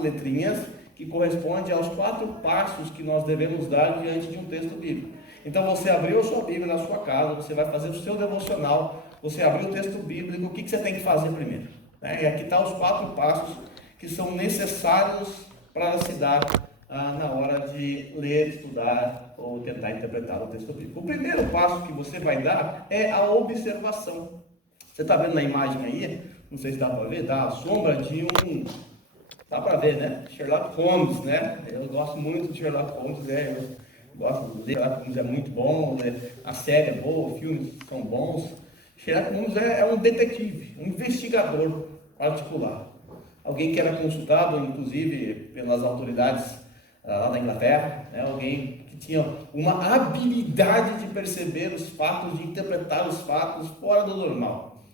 4 letrinhas que correspondem aos 4 passos que nós devemos dar diante de um texto bíblico. Então você abriu a sua Bíblia na sua casa, você vai fazer o seu devocional, você abriu o texto bíblico, o que você tem que fazer primeiro? E aqui estão os 4 passos que são necessários para se dar na hora de ler, estudar ou tentar interpretar o texto bíblico. O primeiro passo que você vai dar é a observação. Você está vendo na imagem aí, não sei se dá para ver, dá a sombra de um... Dá para ver, né? Sherlock Holmes, né? Eu gosto muito de Sherlock Holmes, eu gosto de ler, Sherlock Holmes é muito bom, a série é boa, os filmes são bons. Sherlock Holmes é um detetive, um investigador particular. Alguém que era consultado, inclusive, pelas autoridades lá da Inglaterra, né? Alguém que tinha uma habilidade de perceber os fatos, de interpretar os fatos fora do normal.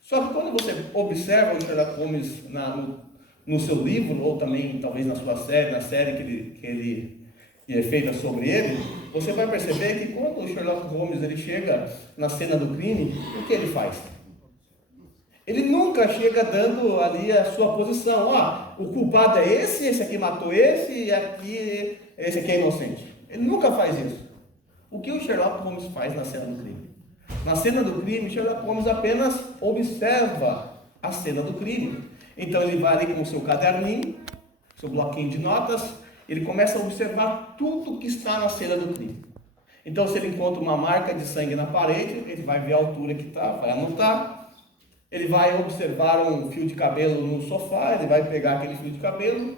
Só que quando você observa o Sherlock Holmes no seu livro, ou também talvez na sua série, na série que é feita sobre ele, você vai perceber que quando o Sherlock Holmes ele chega na cena do crime, o que ele faz? Ele nunca chega dando ali a sua posição. O culpado é esse aqui matou esse, e esse aqui é inocente. Ele nunca faz isso. O que o Sherlock Holmes faz na cena do crime? Na cena do crime, Sherlock Holmes apenas observa a cena do crime. Então ele vai ali com o seu caderninho, seu bloquinho de notas, ele começa a observar tudo que está na cena do crime. Então se ele encontra uma marca de sangue na parede, ele vai ver a altura que está, vai anotar. Ele vai observar um fio de cabelo no sofá, ele vai pegar aquele fio de cabelo,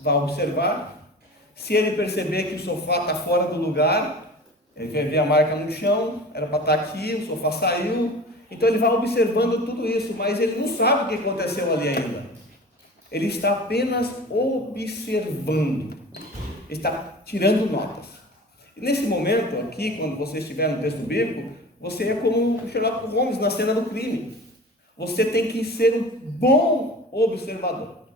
vai observar. Se ele perceber que o sofá está fora do lugar, ele vai ver a marca no chão, era para estar aqui, o sofá saiu. Então ele vai observando tudo isso, mas ele não sabe o que aconteceu ali ainda. Ele está apenas observando, está tirando notas. E nesse momento aqui, quando você estiver no texto bíblico, você é como o Sherlock Holmes na cena do crime. Você tem que ser um bom observador.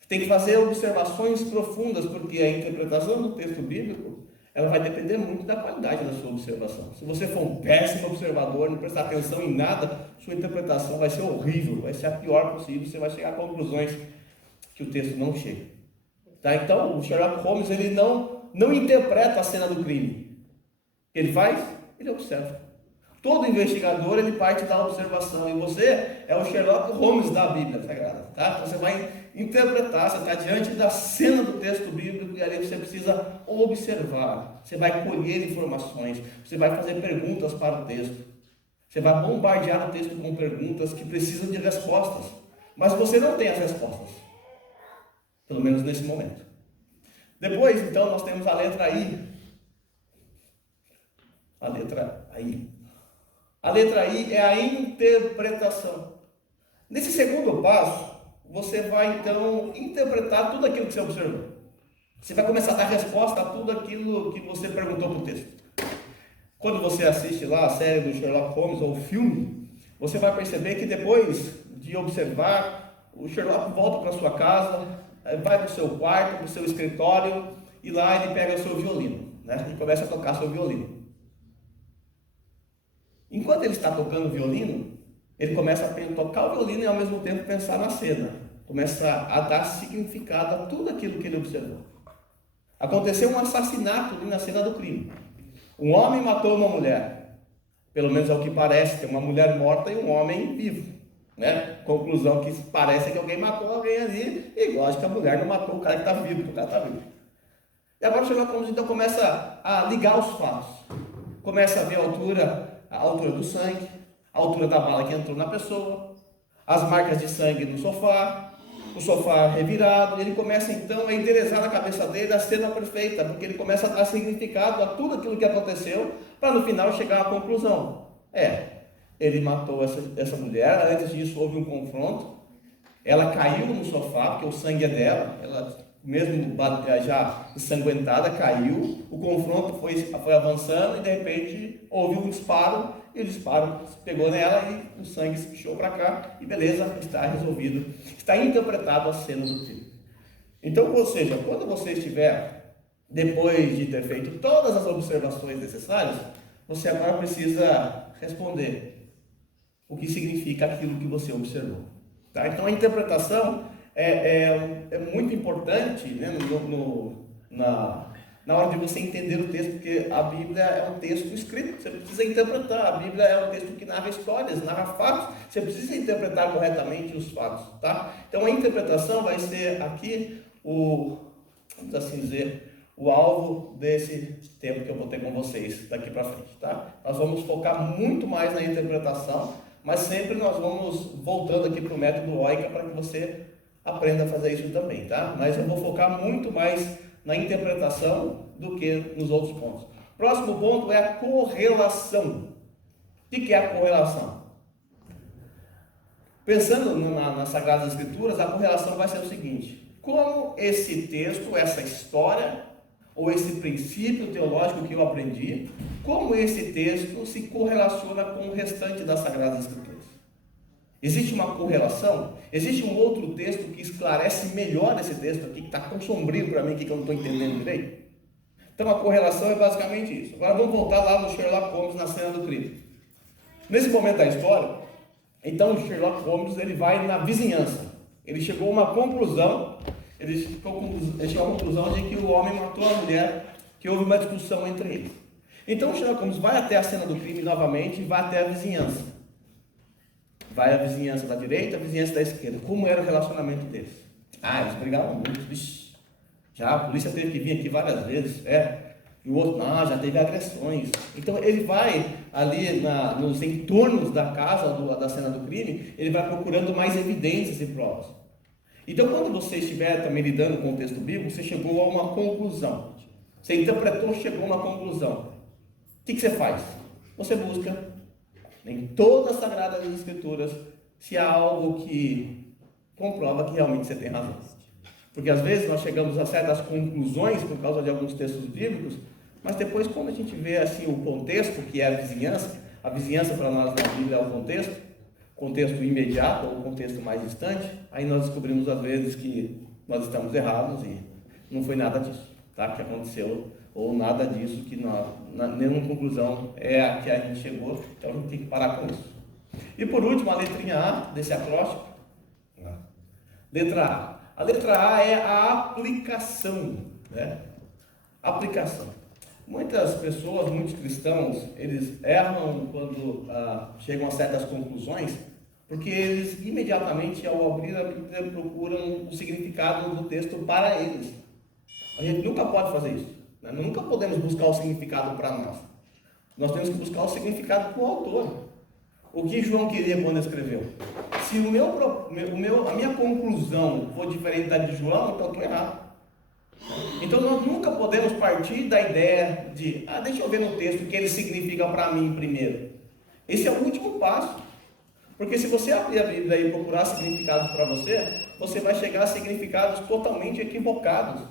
Você tem que fazer observações profundas, porque a interpretação do texto bíblico, ela vai depender muito da qualidade da sua observação. Se você for um péssimo observador, não prestar atenção em nada, sua interpretação vai ser horrível, vai ser a pior possível, você vai chegar a conclusões que o texto não chega. Então, o Sherlock Holmes, ele não interpreta a cena do crime. O que ele faz? Ele observa. Todo investigador, ele parte da observação, e você é o Sherlock Holmes da Bíblia Sagrada, tá? Você vai interpretar, você está diante da cena do texto bíblico, e ali você precisa observar, você vai colher informações, você vai fazer perguntas para o texto, você vai bombardear o texto com perguntas que precisam de respostas, mas você não tem as respostas, pelo menos nesse momento. Depois, então, nós temos a letra I. A letra I. A letra I é a interpretação. Nesse segundo passo, você vai então interpretar tudo aquilo que você observou. Você vai começar a dar resposta a tudo aquilo que você perguntou para o texto. Quando você assiste lá a série do Sherlock Holmes ou o filme, você vai perceber que depois de observar, o Sherlock volta para sua casa, vai para o seu quarto, para o seu escritório, e lá ele pega o seu violino, né? E começa a tocar seu violino. Enquanto ele está tocando o violino, ele começa a tocar o violino e ao mesmo tempo pensar na cena. Começa a dar significado a tudo aquilo que ele observou. Aconteceu um assassinato ali na cena do crime. Um homem matou uma mulher. Pelo menos ao que parece, tem uma mulher morta e um homem vivo, né? Conclusão que parece que alguém matou alguém ali, e lógico que a mulher não matou o cara que está vivo, o cara está vivo. E agora o Sherlock Holmes então começa a ligar os fatos. Começa a ver a altura do sangue, a altura da bala que entrou na pessoa, as marcas de sangue no sofá, o sofá revirado. Ele começa então a enderezar na cabeça dele a cena perfeita, porque ele começa a dar significado a tudo aquilo que aconteceu, para no final chegar à conclusão. Ele matou essa mulher, antes disso houve um confronto, ela caiu no sofá, porque o sangue é dela, ela mesmo já ensanguentada, caiu, o confronto foi avançando e de repente houve um disparo, e o disparo pegou nela e o sangue se puxou para cá, e beleza, está resolvido, está interpretado a cena do crime. Então, ou seja, quando você estiver, depois de ter feito todas as observações necessárias, você agora precisa responder o que significa aquilo que você observou. Tá? Então a interpretação, é muito importante, né, na hora de você entender o texto, porque a Bíblia é um texto escrito, você precisa interpretar. A Bíblia é um texto que narra histórias, narra fatos, você precisa interpretar corretamente os fatos, tá? Então a interpretação vai ser aqui vamos assim dizer, o alvo desse tempo que eu vou ter com vocês daqui para frente, tá? Nós vamos focar muito mais na interpretação, mas sempre nós vamos voltando aqui para o método OICA para que você aprenda a fazer isso também, tá? Mas eu vou focar muito mais na interpretação do que nos outros pontos. Próximo ponto é a correlação. O que é a correlação? Pensando nas Sagradas Escrituras, a correlação vai ser o seguinte: como esse texto, essa história, ou esse princípio teológico que eu aprendi, como esse texto se correlaciona com o restante das Sagradas Escrituras? Existe uma correlação? Existe um outro texto que esclarece melhor esse texto aqui, que está tão sombrio para mim que eu não estou entendendo direito? Então a correlação é basicamente isso. Agora vamos voltar lá no Sherlock Holmes, na cena do crime. Nesse momento da história, então o Sherlock Holmes ele vai na vizinhança. Ele chegou a uma conclusão, ele chegou à conclusão de que o homem matou a mulher, que houve uma discussão entre eles. Então o Sherlock Holmes vai até a cena do crime novamente e vai até a vizinhança. Vai a vizinhança da direita, a vizinhança da esquerda. Como era o relacionamento deles? Eles brigavam muito. Vixe, já a polícia teve que vir aqui várias vezes. E o outro, já teve agressões. Então ele vai ali nos entornos da casa, da cena do crime, ele vai procurando mais evidências e provas. Então quando você estiver também lidando com o texto bíblico, você chegou a uma conclusão. Você interpretou, chegou a uma conclusão. O que você faz? Você busca em todas as Sagradas Escrituras se há algo que comprova que realmente você tem razão. Porque às vezes nós chegamos a certas conclusões por causa de alguns textos bíblicos, mas depois quando a gente vê assim o contexto, que é a vizinhança para nós na Bíblia é o contexto imediato ou o contexto mais distante, aí nós descobrimos às vezes que nós estamos errados e não foi nada disso, tá? Que aconteceu, ou nada disso, que nenhuma conclusão é a que a gente chegou, então a gente tem que parar com isso. E por último, a letrinha A desse acróstico. Letra A. A letra A é a aplicação, né? Aplicação. Muitas pessoas, muitos cristãos, eles erram quando chegam a certas conclusões, porque eles imediatamente, ao abrir a Bíblia, procuram o significado do texto para eles. A gente nunca pode fazer isso. Nós nunca podemos buscar o significado para nós. Nós temos que buscar o significado para o autor. O que João queria quando escreveu? Se a minha conclusão for diferente da de João, então eu estou errado. Então nós nunca podemos partir da ideia de, deixa eu ver no texto o que ele significa para mim primeiro. Esse é o último passo. Porque se você abrir a Bíblia e procurar significados para você vai chegar a significados totalmente equivocados.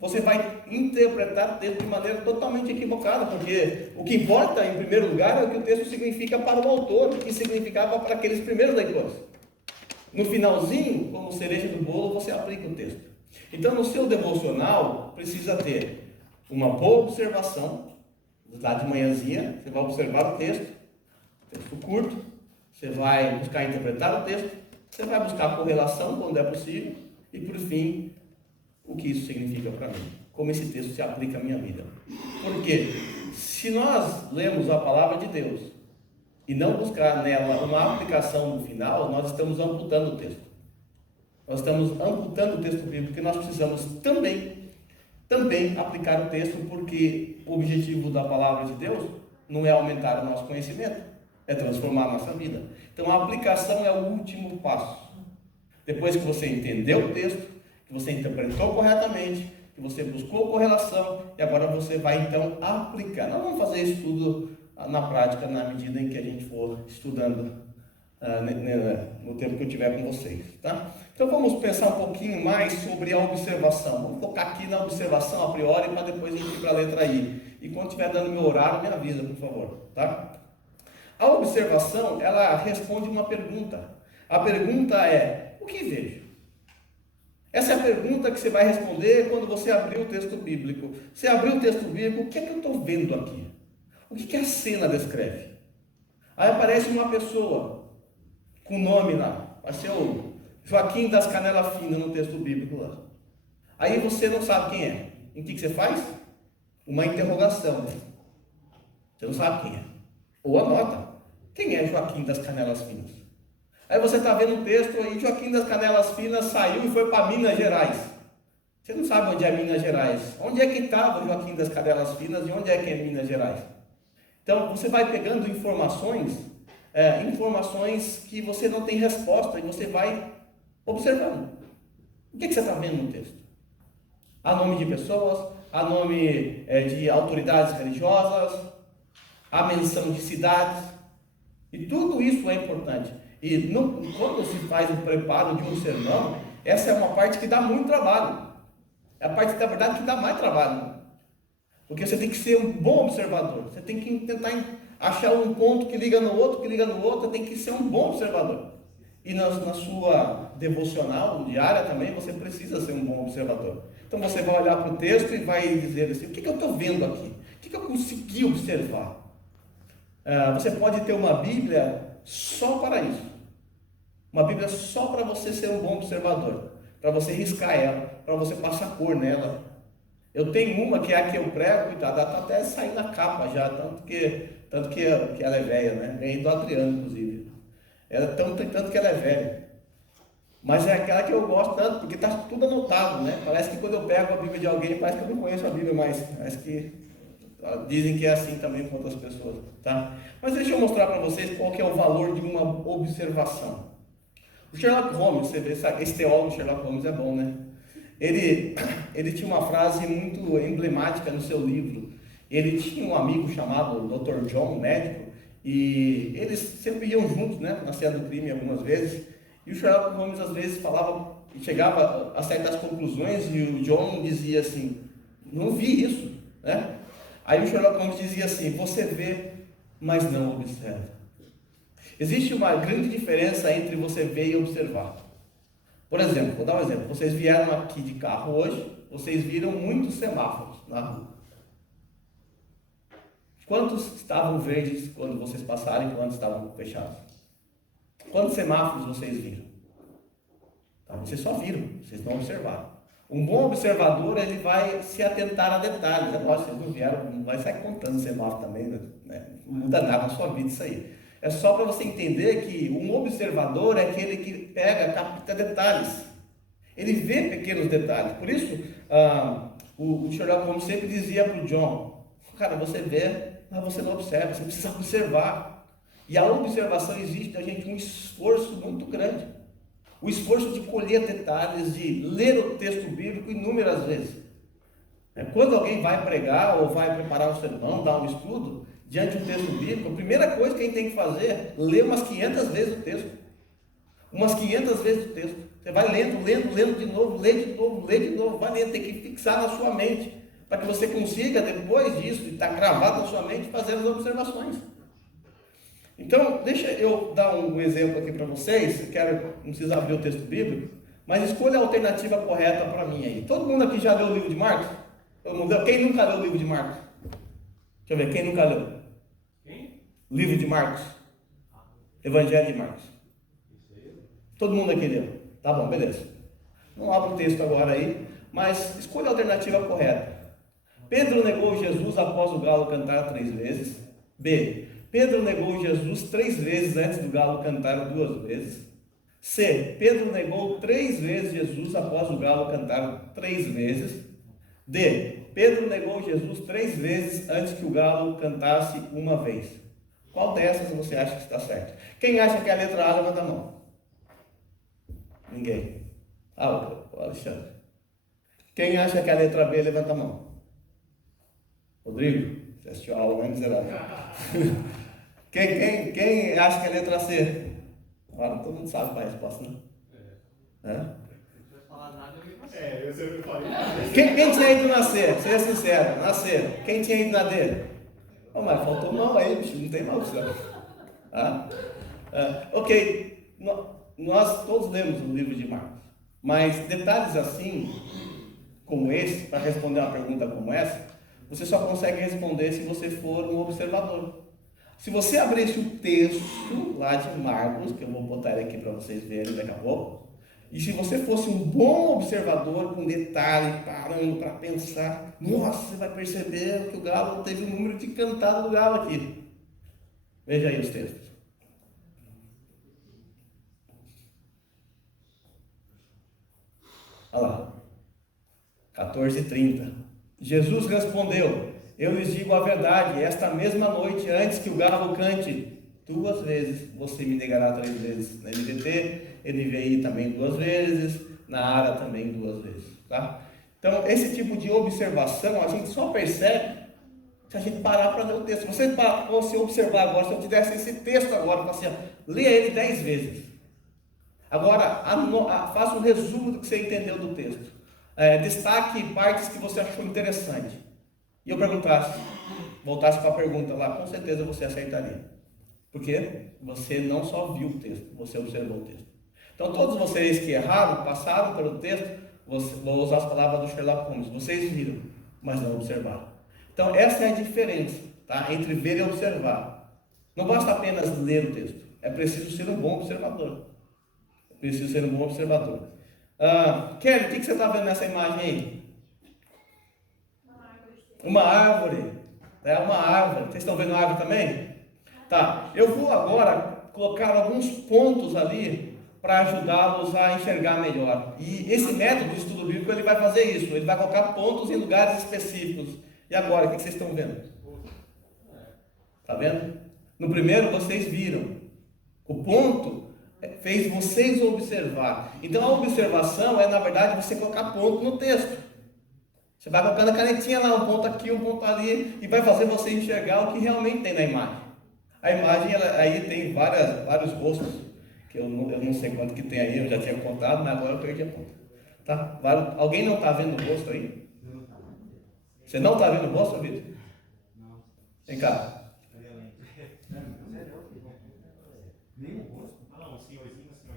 Você vai interpretar o texto de maneira totalmente equivocada, porque o que importa, em primeiro lugar, é o que o texto significa para o autor, o que significava para aqueles primeiros leitores. No finalzinho, como cereja do bolo, você aplica o texto. Então, no seu devocional, precisa ter uma boa observação. Lá de manhãzinha, você vai observar o texto curto, você vai buscar interpretar o texto, você vai buscar correlação, quando é possível, e por fim, o que isso significa para mim, como esse texto se aplica à minha vida. Porque se nós lemos a palavra de Deus e não buscar nela uma aplicação no final, nós estamos amputando o texto. Nós estamos amputando o texto bíblico, porque nós precisamos também aplicar o texto, porque o objetivo da palavra de Deus não é aumentar o nosso conhecimento, é transformar a nossa vida. Então a aplicação é o último passo. Depois que você entendeu o texto, que você interpretou corretamente, que você buscou correlação, e agora você vai então aplicar. Nós vamos fazer isso tudo na prática, na medida em que a gente for estudando no tempo que eu tiver com vocês, tá? Então vamos pensar um pouquinho mais sobre a observação. Vamos focar aqui na observação a priori, para depois a gente ir para a letra I. E quando estiver dando meu horário, me avisa, por favor, tá? A observação, ela responde uma pergunta. A pergunta é: o que vejo? Essa é a pergunta que você vai responder quando você abrir o texto bíblico. Você abriu o texto bíblico, o que é que eu estou vendo aqui? O que a cena descreve? Aí aparece uma pessoa com nome lá, vai ser o Joaquim das Canelas Finas no texto bíblico lá. Aí você não sabe quem é. Em que você faz? Uma interrogação. Né? Você não sabe quem é. Ou anota. Quem é Joaquim das Canelas Finas? Aí você está vendo o texto aí, Joaquim das Canelas Finas saiu e foi para Minas Gerais. Você não sabe onde é Minas Gerais. Onde é que estava Joaquim das Canelas Finas e onde é que é Minas Gerais? Então você vai pegando informações que você não tem resposta e você vai observando. O que você está vendo no texto? Há nome de pessoas, há nome de autoridades religiosas, há menção de cidades, e tudo isso é importante. E quando se faz o preparo de um sermão, essa é uma parte que dá muito trabalho. É a parte, na verdade, que dá mais trabalho. Porque você tem que ser um bom observador. Você tem que tentar achar um ponto que liga no outro, você tem que ser um bom observador. E na sua devocional diária também, você precisa ser um bom observador. Então você vai olhar para o texto e vai dizer assim, o que eu estou vendo aqui? O que eu consegui observar? Você pode ter uma Bíblia só para isso. Uma Bíblia só para você ser um bom observador. Para você riscar ela, para você passar cor nela. Eu tenho uma que é a que eu prego, coitada, ela está até saindo na capa já, tanto que ela é velha, né? Ganhei do Adriano, inclusive. Tanto que ela é velha. Mas é aquela que eu gosto tanto, porque está tudo anotado, né? Parece que quando eu pego a Bíblia de alguém, parece que eu não conheço a Bíblia mais. Parece que dizem que é assim também com outras pessoas, tá? Mas deixa eu mostrar para vocês qual que é o valor de uma observação. O Sherlock Holmes, você vê, esse teólogo Sherlock Holmes é bom, né? Ele tinha uma frase muito emblemática no seu livro. Ele tinha um amigo chamado Dr. John, médico, e eles sempre iam juntos, né, na cena do crime algumas vezes. E o Sherlock Holmes às vezes falava, chegava a certas conclusões e o John dizia assim, não vi isso, né? Aí o Sherlock Holmes dizia assim, você vê, mas não observa. Existe uma grande diferença entre você ver e observar. Por exemplo, vou dar um exemplo. Vocês vieram aqui de carro hoje, vocês viram muitos semáforos na rua. Quantos estavam verdes quando vocês passaram e quantos estavam fechados? Quantos semáforos vocês viram? Tá, vocês só viram, vocês não observaram. Um bom observador, ele vai se atentar a detalhes. É lógico, vocês não vieram, não vai sair contando semáforo também, né? Não muda nada na sua vida isso aí. É só para você entender que um observador é aquele que pega, capta detalhes. Ele vê pequenos detalhes. Por isso, o Sherlock Holmes sempre dizia para o John, cara, você vê, mas você não observa, você precisa observar. E a observação exige da gente um esforço muito grande. O esforço de colher detalhes, de ler o texto bíblico inúmeras vezes. Quando alguém vai pregar ou vai preparar um sermão, dar um estudo, diante de um texto bíblico, a primeira coisa que a gente tem que fazer é ler umas 500 vezes o texto. Umas 500 vezes o texto. Você vai lendo de novo, lê de novo, vai lendo, tem que fixar na sua mente, para que você consiga, depois disso, está gravado na sua mente, fazer as observações. Então, deixa eu dar um exemplo aqui para vocês, não precisa abrir o texto bíblico, mas escolha a alternativa correta para mim aí. Todo mundo aqui já leu o livro de Marcos? Todo mundo leu? Quem nunca leu o livro de Marcos? Deixa eu ver, quem nunca leu? Quem? Livro de Marcos. Evangelho de Marcos. Todo mundo aqui leu. Tá bom, beleza. Não abro o texto agora aí, mas escolha a alternativa correta. Pedro negou Jesus após o galo cantar 3 vezes. B. Pedro negou Jesus 3 vezes antes do galo cantar 2 vezes. C. Pedro negou 3 vezes Jesus após o galo cantar 3 vezes. D. Pedro negou Jesus 3 vezes antes que o galo cantasse 1 vez. Qual dessas você acha que está certo? Quem acha que é a letra A, levanta a mão. Ninguém. O Alexandre. Quem acha que é a letra B, levanta a mão. Rodrigo, você assistiu a aula, né, miserável? Quem acha que é a letra C? Agora todo mundo sabe qual é a resposta, né? Quem tinha ido na C? Seja sincero, na C. Quem tinha ido na D? Mas faltou mão aí, bicho, não tem mal opção. Ok, nós todos lemos o livro de Marcos, mas detalhes assim, como esse, para responder uma pergunta como essa, você só consegue responder se você for um observador. Se você abrisse o texto lá de Marcos, que eu vou botar ele aqui para vocês verem daqui a pouco, E se você fosse um bom observador, com detalhe, parando para pensar, nossa, você vai perceber que o galo teve o número de cantada do galo aqui. Veja aí os textos. Olha lá. 14:30. Jesus respondeu: eu lhes digo a verdade, esta mesma noite, antes que o galo cante 2 vezes, você me negará 3 vezes. Na NVT, NVI também 2 vezes, na ARA também 2 vezes, tá? Então, esse tipo de observação, a gente só percebe se a gente parar para ler o texto. Você observar agora, se eu te desse esse texto agora, assim, leia ele 10 vezes. Agora, faça um resumo do que você entendeu do texto. Destaque partes que você achou interessante. E eu voltasse para a pergunta lá, com certeza você acertaria. Porque você não só viu o texto, você observou o texto. Então, todos vocês que erraram, passaram pelo texto, vou usar as palavras do Sherlock Holmes, vocês viram, mas não observaram. Então, essa é a diferença, tá? Entre ver e observar. Não basta apenas ler o texto, é preciso ser um bom observador. Kelly, o que você está vendo nessa imagem aí? Uma árvore. É uma árvore. Vocês estão vendo a árvore também? Tá. Eu vou agora colocar alguns pontos ali para ajudá-los a enxergar melhor. E esse método de estudo bíblico, ele vai fazer isso. Ele vai colocar pontos em lugares específicos. E agora, o que vocês estão vendo? Tá vendo? No primeiro, vocês viram. O ponto fez vocês observar. Então, a observação é, na verdade, você colocar ponto no texto. Você vai colocando a canetinha lá, um ponto aqui, um ponto ali, e vai fazer você enxergar o que realmente tem na imagem. A imagem, aí tem vários rostos, que eu não sei quanto que tem aí, eu já tinha contado, mas agora eu perdi a conta. Tá? Alguém não está vendo o rosto aí? Você não está vendo o rosto, Vitor? Vem cá.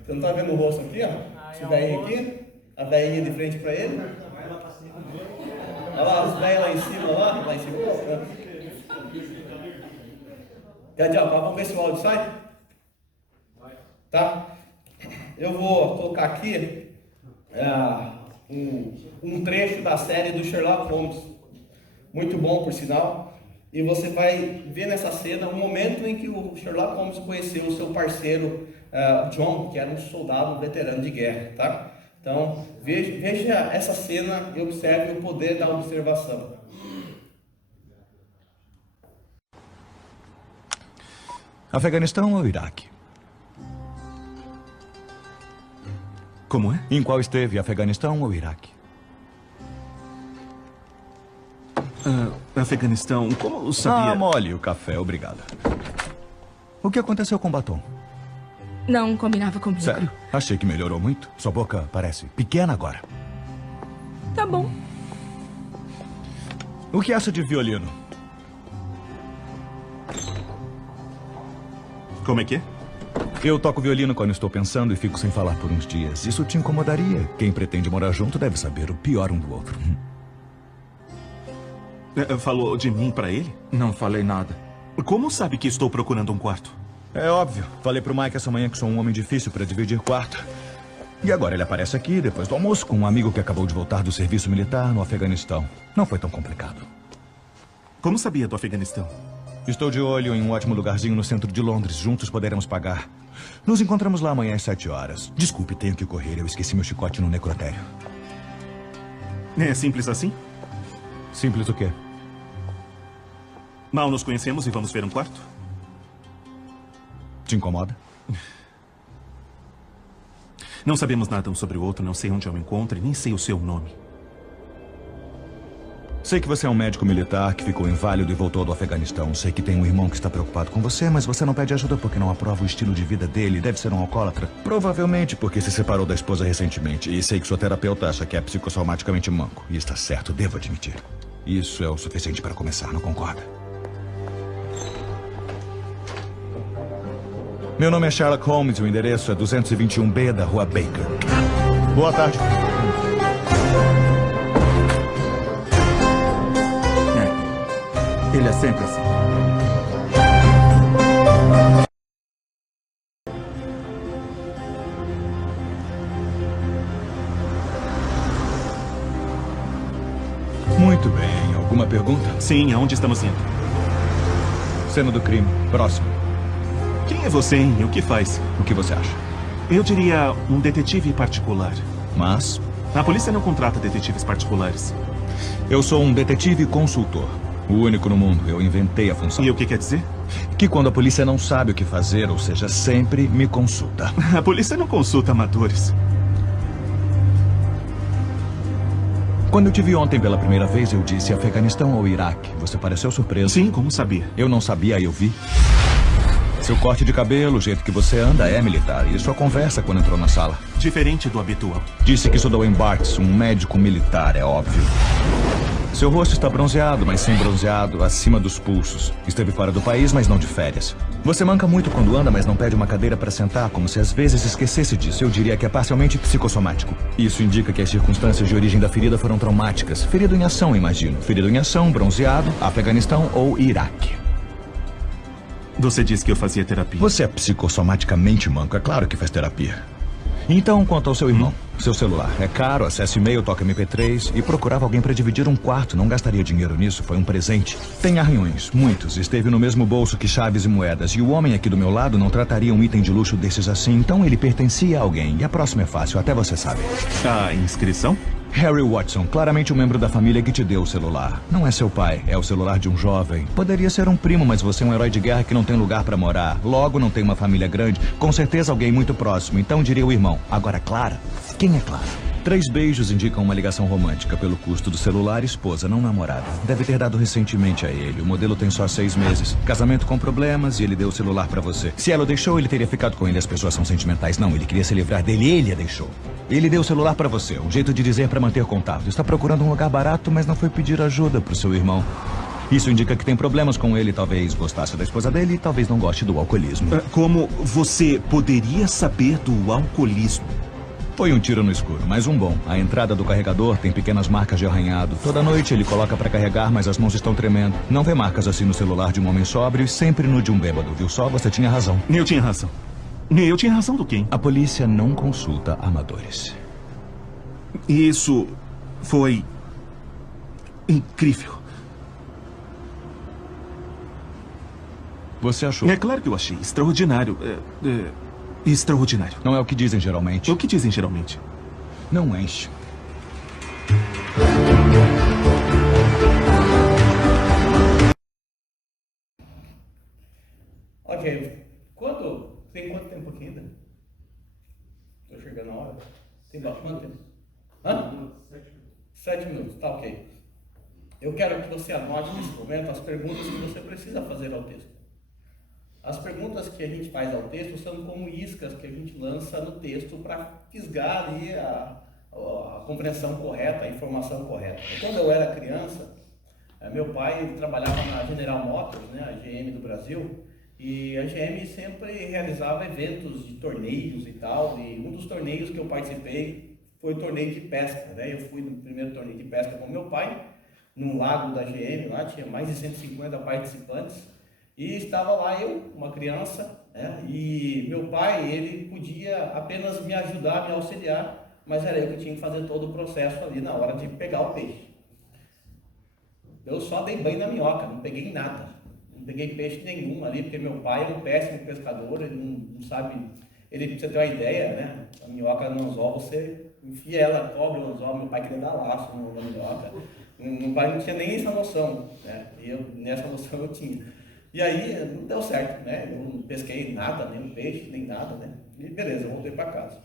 Você não está vendo o rosto aqui, ó? Esse velhinho aqui, a velhinha de frente para ele. Olha lá, os velhos lá em cima, lá em cima. Vamos ver se o áudio sai? Tá? Eu vou colocar aqui um trecho da série do Sherlock Holmes. Muito bom, por sinal. E você vai ver nessa cena o momento em que o Sherlock Holmes conheceu o seu parceiro John, que era um soldado veterano de guerra, tá? Então, veja essa cena e observe o poder da observação. Afeganistão ou Iraque? Como é? Em qual esteve, Afeganistão ou Iraque? Afeganistão, como sabia? Mole o café, obrigado. O que aconteceu com o batom? Não combinava comigo. Sério? Achei que melhorou muito. Sua boca parece pequena agora. Tá bom. O que acha de violino? Como é que é? Eu toco violino quando estou pensando e fico sem falar por uns dias. Isso te incomodaria? Quem pretende morar junto deve saber o pior um do outro. Falou de mim pra ele? Não falei nada. Como sabe que estou procurando um quarto? É óbvio. Falei pro Mike essa manhã que sou um homem difícil para dividir quarto. E agora ele aparece aqui, depois do almoço, com um amigo que acabou de voltar do serviço militar no Afeganistão. Não foi tão complicado. Como sabia do Afeganistão? Estou de olho em um ótimo lugarzinho no centro de Londres. Juntos poderemos pagar. Nos encontramos lá amanhã às 7 horas. Desculpe, tenho que correr. Eu esqueci meu chicote no necrotério. É simples assim? Simples o quê? Mal nos conhecemos e vamos ver um quarto? Te incomoda? Não sabemos nada um sobre o outro, não sei onde eu me encontro e nem sei o seu nome. Sei que você é um médico militar que ficou inválido e voltou do Afeganistão. Sei que tem um irmão que está preocupado com você, mas você não pede ajuda porque não aprova o estilo de vida dele. Deve ser um alcoólatra. Provavelmente porque se separou da esposa recentemente. E sei que sua terapeuta acha que é psicossomaticamente manco. E está certo, devo admitir. Isso é o suficiente para começar, não concorda? Meu nome é Sherlock Holmes e o endereço é 221B da Rua Baker. Boa tarde. Ele é sempre assim. Muito bem. Alguma pergunta? Sim, aonde estamos indo? Cena do crime. Próximo. Quem é você, hein? O que faz? O que você acha? Eu diria um detetive particular. Mas A polícia não contrata detetives particulares. eu sou um detetive consultor. O único no mundo. Eu inventei a função. E o que quer dizer? Que quando a polícia não sabe o que fazer, ou seja, sempre me consulta. A polícia não consulta amadores. Quando eu te vi ontem pela primeira vez, eu disse Afeganistão ou Iraque. Você pareceu surpreso. Sim, como sabia? Eu não sabia, aí eu vi. Seu corte de cabelo, o jeito que você anda é militar. E sua conversa quando entrou na sala. Diferente do habitual. Disse que estudou em Barts, um médico militar, é óbvio. Seu rosto está bronzeado, mas sem bronzeado, acima dos pulsos. Esteve fora do país, mas não de férias. Você manca muito quando anda, mas não pede uma cadeira para sentar, como se às vezes esquecesse disso. Eu diria que é parcialmente psicossomático. Isso indica que as circunstâncias de origem da ferida foram traumáticas. Ferido em ação, imagino. Ferido em ação, bronzeado, Afeganistão ou Iraque. Você disse que eu fazia terapia. Você é psicossomaticamente manco, é claro que faz terapia. Então, quanto ao seu irmão, seu celular é caro, acessa e-mail, toca MP3 e procurava alguém para dividir um quarto. Não gastaria dinheiro nisso, foi um presente. Tem arranhões, muitos. Esteve no mesmo bolso que chaves e moedas. E o homem aqui do meu lado não trataria um item de luxo desses assim. Então ele pertencia a alguém. E a próxima é fácil, até você sabe. A inscrição? Harry Watson, claramente um membro da família que te deu o celular. Não é seu pai, é o celular de um jovem. Poderia ser um primo, mas você é um herói de guerra que não tem lugar pra morar. Logo, não tem uma família grande. Com certeza alguém muito próximo, então diria o irmão. Agora, Clara? Quem é Clara? 3 beijos indicam uma ligação romântica pelo custo do celular, esposa, não namorada. Deve ter dado recentemente a ele. O modelo tem só 6 meses. Casamento com problemas e ele deu o celular pra você. Se ela o deixou, ele teria ficado com ele. As pessoas são sentimentais. Não, ele queria se livrar dele, ele a deixou. Ele deu o celular pra você, um jeito de dizer pra manter contato. Está procurando um lugar barato, mas não foi pedir ajuda pro seu irmão. Isso indica que tem problemas com ele. Talvez gostasse da esposa dele e talvez não goste do alcoolismo. Como você poderia saber do alcoolismo? Foi um tiro no escuro, mas um bom. A entrada do carregador tem pequenas marcas de arranhado. Toda noite ele coloca pra carregar, mas as mãos estão tremendo. Não vê marcas assim no celular de um homem sóbrio e sempre no de um bêbado, viu só? Você tinha razão. Eu tinha razão. Eu tinha razão do quê? A polícia não consulta amadores. Isso foi incrível. Você achou? É claro que eu achei. Extraordinário. Extraordinário. Não é o que dizem geralmente. O que dizem geralmente? Não enche. Ok. Tem quanto tempo aqui ainda? Estou chegando na hora. Tem bastante tempo. Hã? 7 minutos, tá ok. Eu quero que você anote nesse momento as perguntas que você precisa fazer ao texto. As perguntas que a gente faz ao texto são como iscas que a gente lança no texto para fisgar ali a compreensão correta, a informação correta. Quando eu era criança, meu pai trabalhava na General Motors, né, a GM do Brasil, e a GM sempre realizava eventos de torneios e tal, e um dos torneios que eu participei foi o torneio de pesca, né? Eu fui no primeiro torneio de pesca com meu pai, num lago da GM, lá tinha mais de 150 participantes, e estava lá eu, uma criança, né? E meu pai, ele podia apenas me ajudar, me auxiliar, mas era eu que tinha que fazer todo o processo ali na hora de pegar o peixe. Eu só dei banho na minhoca, não peguei nada, não peguei peixe nenhum ali, porque meu pai é um péssimo pescador, ele não sabe, ele, pra você ter uma ideia, né? A minhoca no anzol, você enfia ela, cobre o anzol, meu pai queria dar laço na minhoca, meu pai não tinha nem essa noção, né? E eu, nessa noção eu tinha. E aí não deu certo, né? Eu não pesquei nada, nem um peixe, nem nada, né? E beleza, eu voltei para casa.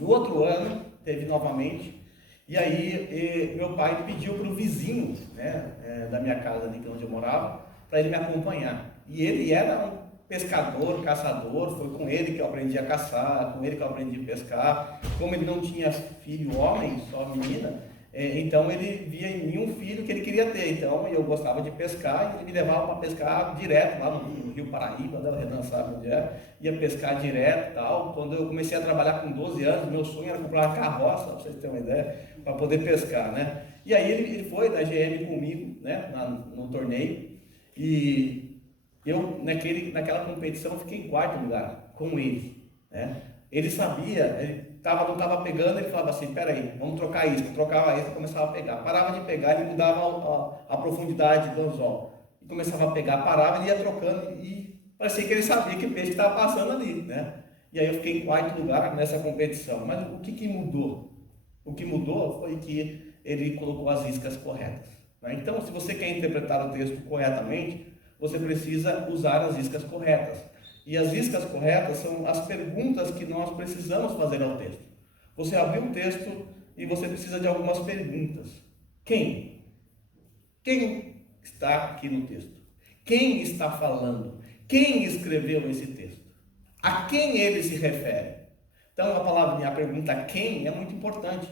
No outro ano, teve novamente, e aí meu pai pediu para o vizinho, né, da minha casa ali, que é onde eu morava, para ele me acompanhar. E ele era um pescador, caçador, foi com ele que eu aprendi a caçar, com ele que eu aprendi a pescar. Como ele não tinha filho homem, só menina, então ele via em mim um filho que ele queria ter. Então eu gostava de pescar e ele me levava para pescar direto lá no Rio Paraíba, né? O Renan sabe onde é, ia pescar direto e tal. Quando eu comecei a trabalhar com 12 anos, meu sonho era comprar uma carroça, para vocês terem uma ideia, para poder pescar, né? E aí ele foi da GM comigo, né, no torneio, e eu naquela competição fiquei em 4º lugar com ele, né? Ele sabia, não estava pegando, ele falava assim, peraí, vamos trocar isso. Trocava a isca, começava a pegar. Parava de pegar, ele mudava a profundidade do anzol. E começava a pegar, parava, ele ia trocando e parecia que ele sabia que peixe estava passando ali, né? E aí eu fiquei em quarto lugar nessa competição. Mas o que mudou? O que mudou foi que ele colocou as iscas corretas, né? Então, se você quer interpretar o texto corretamente, você precisa usar as iscas corretas. E as iscas corretas são as perguntas que nós precisamos fazer ao texto. Você abriu o texto e você precisa de algumas perguntas. Quem? Quem está aqui no texto? Quem está falando? Quem escreveu esse texto? A quem ele se refere? Então, a pergunta quem é muito importante,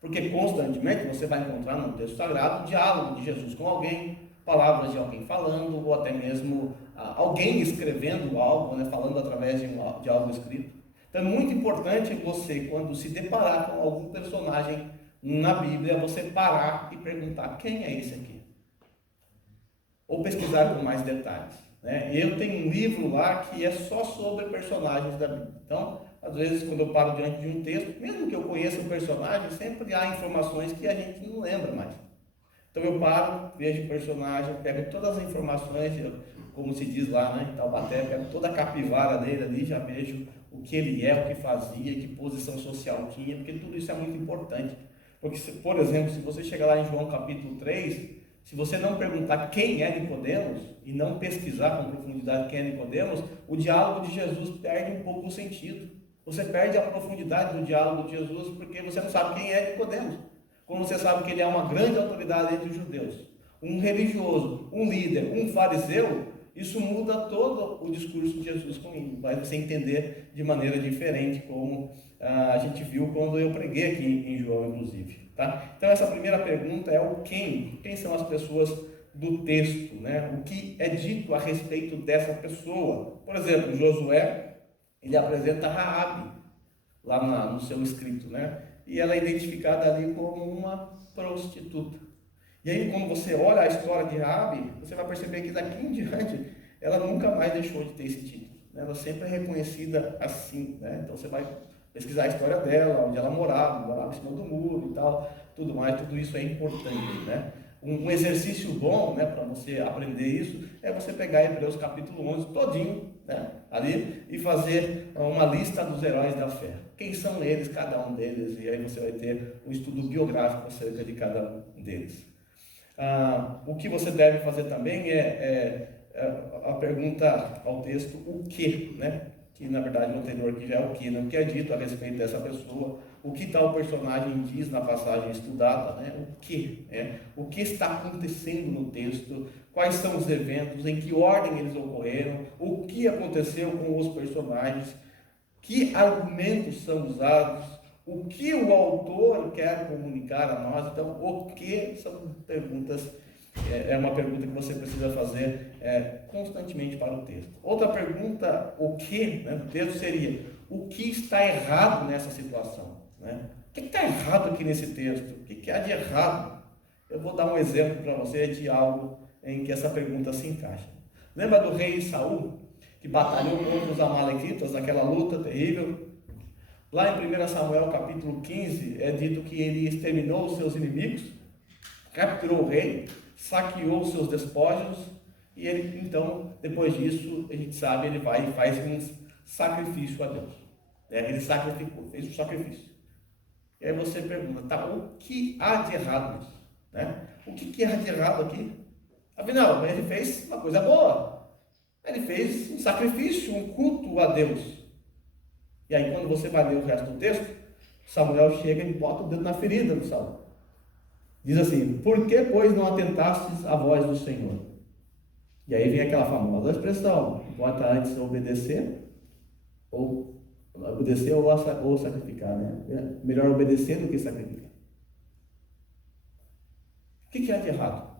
porque constantemente você vai encontrar no texto sagrado o diálogo de Jesus com alguém, palavras de alguém falando, ou até mesmo alguém escrevendo algo, né, falando através de algo escrito. Então é muito importante você, quando se deparar com algum personagem na Bíblia, você parar e perguntar, quem é esse aqui? Ou pesquisar com mais detalhes, né? Eu tenho um livro lá que é só sobre personagens da Bíblia. Então, às vezes, quando eu paro diante de um texto, mesmo que eu conheça o personagem, sempre há informações que a gente não lembra mais. Então eu paro, vejo o personagem, pego todas as informações, como se diz lá, né, em Taubaté, pego toda a capivara dele ali, já vejo o que ele é, o que fazia, que posição social tinha, porque tudo isso é muito importante. Porque, por exemplo, se você chegar lá em João capítulo 3, se você não perguntar quem é Nicodemos, e não pesquisar com profundidade quem é Nicodemos, o diálogo de Jesus perde um pouco o sentido. Você perde a profundidade do diálogo de Jesus, porque você não sabe quem é Nicodemos. Como você sabe que ele é uma grande autoridade entre os judeus, um religioso, um líder, um fariseu, isso muda todo o discurso de Jesus comigo. Vai você entender de maneira diferente, como a gente viu quando eu preguei aqui em João, inclusive. Tá? Então essa primeira pergunta é o quem. Quem são as pessoas do texto, né? O que é dito a respeito dessa pessoa? Por exemplo, Josué, ele apresenta Raabe lá no seu escrito, né? E ela é identificada ali como uma prostituta. E aí, quando você olha a história de Raabe, você vai perceber que daqui em diante, ela nunca mais deixou de ter esse título, né? Ela sempre é reconhecida assim, né? Então você vai pesquisar a história dela, onde ela morava em cima do muro e tal, tudo mais, tudo isso é importante, né? Um exercício bom, né, para você aprender isso, é você pegar Hebreus capítulo 11 todinho, né, ali, e fazer uma lista dos heróis da fé. Quem são eles, cada um deles, e aí você vai ter um estudo biográfico acerca de cada um deles. O que você deve fazer também é a pergunta ao texto, o que, né? Que na verdade no anterior aqui já é o que, né? O que é dito a respeito dessa pessoa, o que tal personagem diz na passagem estudada, né? O que, né? O que está acontecendo no texto, quais são os eventos, em que ordem eles ocorreram, o que aconteceu com os personagens, que argumentos são usados, o que o autor quer comunicar a nós. Então, o que são perguntas, é uma pergunta que você precisa fazer constantemente para o texto. Outra pergunta, o que, né, do texto seria, o que está errado nessa situação, né? O que está errado aqui nesse texto? O que há de errado? Eu vou dar um exemplo para você de algo em que essa pergunta se encaixa. Lembra do rei Saul, que batalhou contra os amalequitas naquela luta terrível? Lá em 1 Samuel capítulo 15, é dito que ele exterminou os seus inimigos, capturou o rei, saqueou os seus despojos, e ele, então, depois disso, a gente sabe, ele vai e faz um sacrifício a Deus. Ele sacrificou, fez um sacrifício. E aí você pergunta, tá, o que há de errado nisso? Né? O que há de errado aqui? Afinal, ele fez uma coisa boa. Ele fez um sacrifício, um culto a Deus. E aí, quando você vai ler o resto do texto, Samuel chega e bota o dedo na ferida do Saul. Diz assim, por que, pois, não atentastes à voz do Senhor? E aí vem aquela famosa expressão, importa antes obedecer ou sacrificar, né? Melhor obedecer do que sacrificar. O que há de errado?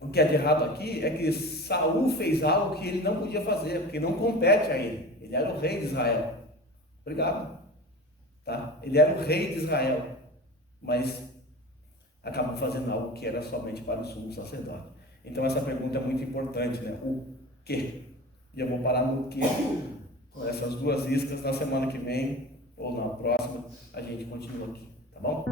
O que há de errado aqui é que Saul fez algo que ele não podia fazer, porque não compete a ele. Ele era o rei de Israel. Obrigado. Tá? Ele era o rei de Israel, mas acabou fazendo algo que era somente para o sumo sacerdote. Então essa pergunta é muito importante, né? O quê? E eu vou parar no quê? Com essas duas iscas. Na semana que vem ou na próxima a gente continua aqui, tá bom?